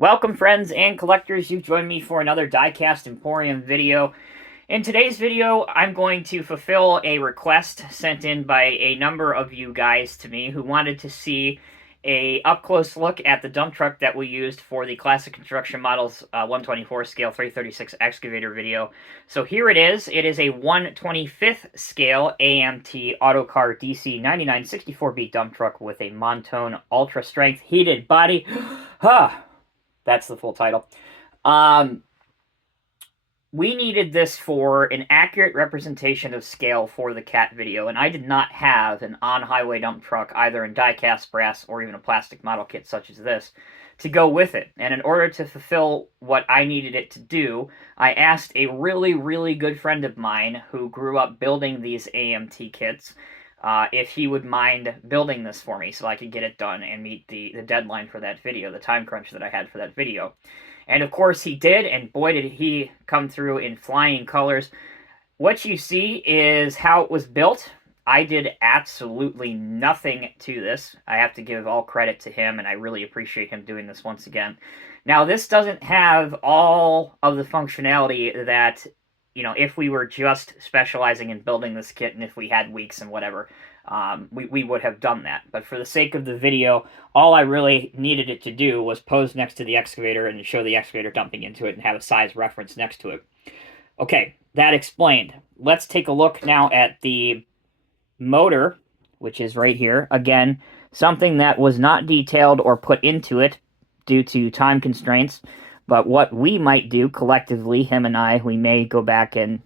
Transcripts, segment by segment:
Welcome friends and collectors, you've joined me for another Diecast Emporium video. In today's video, I'm going to fulfill a request sent in by a number of you guys to me who wanted to see a up-close look at the dump truck that we used for the Classic Construction Models 124 scale 336 excavator video. So here it is. It is a 1/25th scale AMT Autocar DC-9964B dump truck with a Montone Ultra Strength heated body. That's the full title. We needed this for an accurate representation of scale for the Cat video, and I did not have an on-highway dump truck, either in die-cast brass or even a plastic model kit such as this, to go with it. And in order to fulfill what I needed it to do, I asked a really, really good friend of mine who grew up building these AMT kits if he would mind building this for me so I could get it done and meet the deadline for that video, the time crunch that I had for that video. And of course he did, and boy did he come through in flying colors. What you see is how it was built. I did absolutely nothing to this. I have to give all credit to him, and I really appreciate him doing this once again. Now, this doesn't have all of the functionality that, if we were just specializing in building this kit and if we had weeks and whatever, we would have done that. But for the sake of the video, all I really needed it to do was pose next to the excavator and show the excavator dumping into it and have a size reference next to it. Okay, that explained. Let's take a look now at the motor, which is right here. Again, something that was not detailed or put into it due to time constraints. But what we might do collectively, him and I, we may go back and,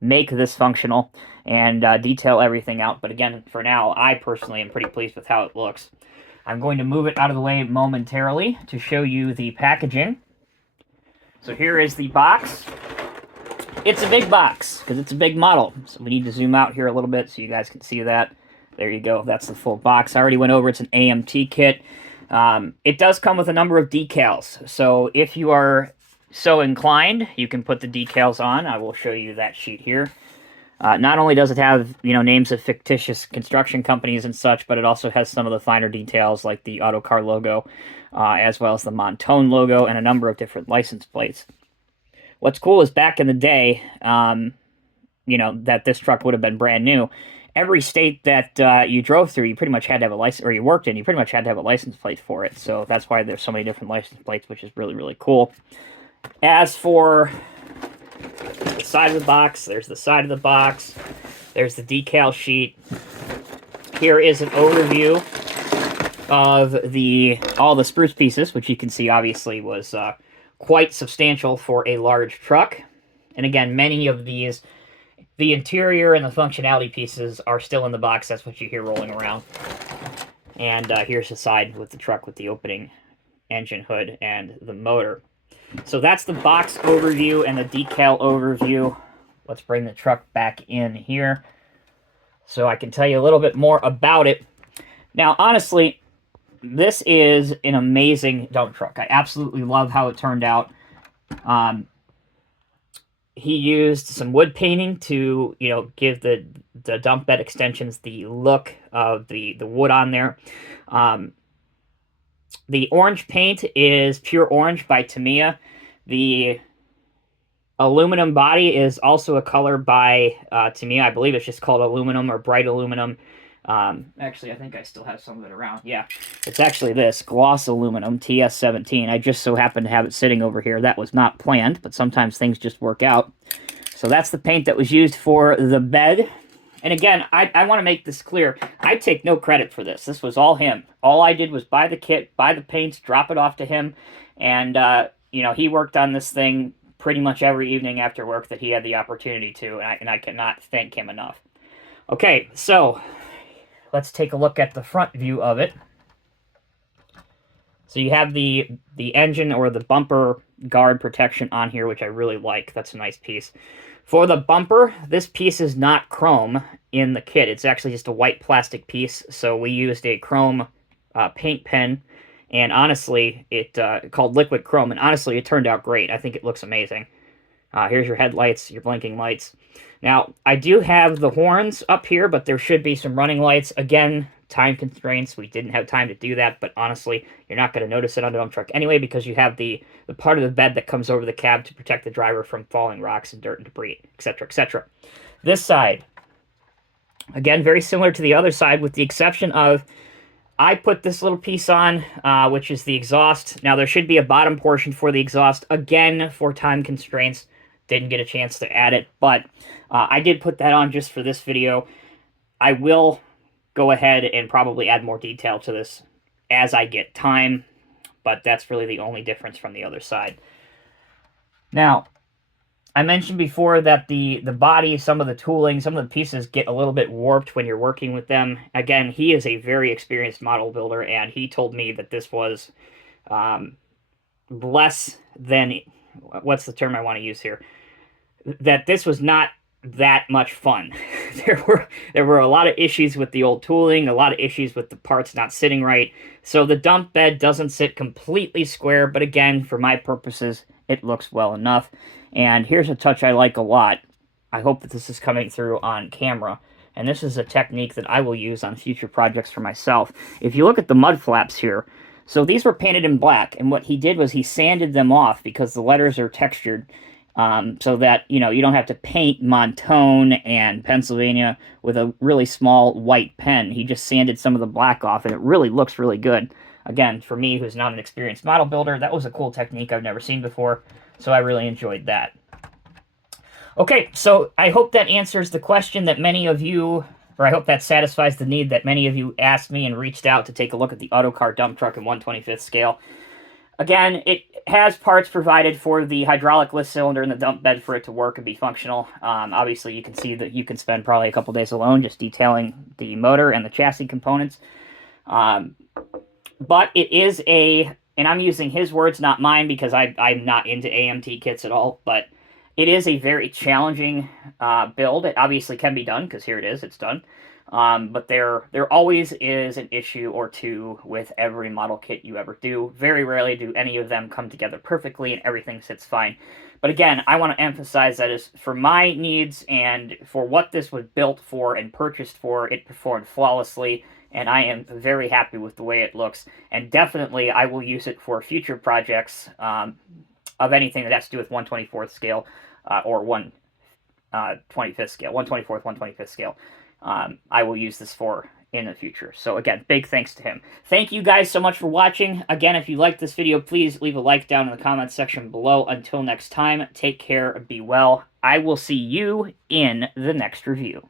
make this functional and detail everything out. But again, for now, I personally am pretty pleased with how it looks. I'm going to move it out of the way momentarily to show you the packaging. So here is the box. It's a big box because it's a big model. So we need to zoom out here a little bit so you guys can see that. There you go. That's the full box. I already went over. It's an AMT kit. It does come with a number of decals, so if you are so inclined, you can put the decals on. I will show you that sheet here. Not only does it have, names of fictitious construction companies and such, but it also has some of the finer details like the Autocar logo, as well as the Montone logo and a number of different license plates. What's cool is back in the day, that this truck would have been brand new. Every state that you drove through, you pretty much had to have a license, or you worked in, you pretty much had to have a license plate for it. So that's why there's so many different license plates, which is really, really cool. As for the side of the box, there's the side of the box. There's the decal sheet. Here is an overview of all the spruce pieces, which you can see obviously was quite substantial for a large truck. And again, many of these, the interior and the functionality pieces are still in the box. That's what you hear rolling around. And here's the side with the truck with the opening engine hood and the motor. So that's the box overview and the decal overview. Let's bring the truck back in here so I can tell you a little bit more about it. Now, honestly, this is an amazing dump truck. I absolutely love how it turned out. He used some wood painting to, give the dump bed extensions the look of the wood on there. The orange paint is Pure Orange by Tamiya. The aluminum body is also a color by Tamiya. I believe it's just called aluminum or bright aluminum. Actually, I think I still have some of it around. Yeah, it's actually this gloss aluminum TS17. I just so happen to have it sitting over here. That was not planned, but sometimes things just work out. So that's the paint that was used for the bed. And again, I want to make this clear. I take no credit for this. This was all him. All I did was buy the kit, buy the paints, drop it off to him, and he worked on this thing pretty much every evening after work that he had the opportunity to, and I cannot thank him enough. Okay, so let's take a look at the front view of it. So you have the engine or the bumper guard protection on here, which I really like. That's a nice piece. For the bumper, this piece is not chrome in the kit. It's actually just a white plastic piece. So we used a chrome paint pen, and honestly, it called liquid chrome, and honestly, it turned out great. I think it looks amazing. Here's your headlights, your blinking lights. Now, I do have the horns up here, but there should be some running lights. Again, time constraints, we didn't have time to do that, but honestly, you're not going to notice it on the dump truck anyway because you have the part of the bed that comes over the cab to protect the driver from falling rocks and dirt and debris, etc., etc. This side, again, very similar to the other side with the exception of I put this little piece on, which is the exhaust. Now, there should be a bottom portion for the exhaust. Again, for time constraints, didn't get a chance to add it, but I did put that on just for this video. I will go ahead and probably add more detail to this as I get time, but that's really the only difference from the other side. Now, I mentioned before that the body, some of the tooling, some of the pieces get a little bit warped when you're working with them. Again, he is a very experienced model builder, and he told me that this was less than, what's the term I want to use here? That this was not that much fun. there were a lot of issues with the old tooling, a lot of issues with the parts not sitting right. So the dump bed doesn't sit completely square, but again, for my purposes, it looks well enough. And here's a touch I like a lot. I hope that this is coming through on camera. And this is a technique that I will use on future projects for myself. If you look at the mud flaps here, so these were painted in black, and what he did was he sanded them off because the letters are textured, so that, you know, you don't have to paint Montone and Pennsylvania with a really small white pen. He just sanded some of the black off, and it really looks really good. Again, for me, who's not an experienced model builder, that was a cool technique I've never seen before, so I really enjoyed that. Okay, so I hope that answers the question that many of you, or I hope that satisfies the need that many of you asked me and reached out to take a look at the Autocar dump truck in 1/25th scale. Again, it has parts provided for the hydraulic lift cylinder and the dump bed for it to work and be functional. Obviously, you can see that you can spend probably a couple days alone just detailing the motor and the chassis components. But it is a, and I'm using his words, not mine, because I'm not into AMT kits at all, but it is a very challenging build. It obviously can be done, because here it is, it's done. But there always is an issue or two with every model kit you ever do. Very rarely do any of them come together perfectly and everything sits fine. But again, I want to emphasize that is for my needs and for what this was built for and purchased for, it performed flawlessly, and I am very happy with the way it looks. And definitely, I will use it for future projects of anything that has to do with 1/24th scale or 1/25th scale, 1/24th, 1/25th scale. I will use this for in the future. So again, big thanks to him. Thank you guys so much for watching. Again, if you liked this video, please leave a like down in the comments section below. Until next time, take care, be well. I will see you in the next review.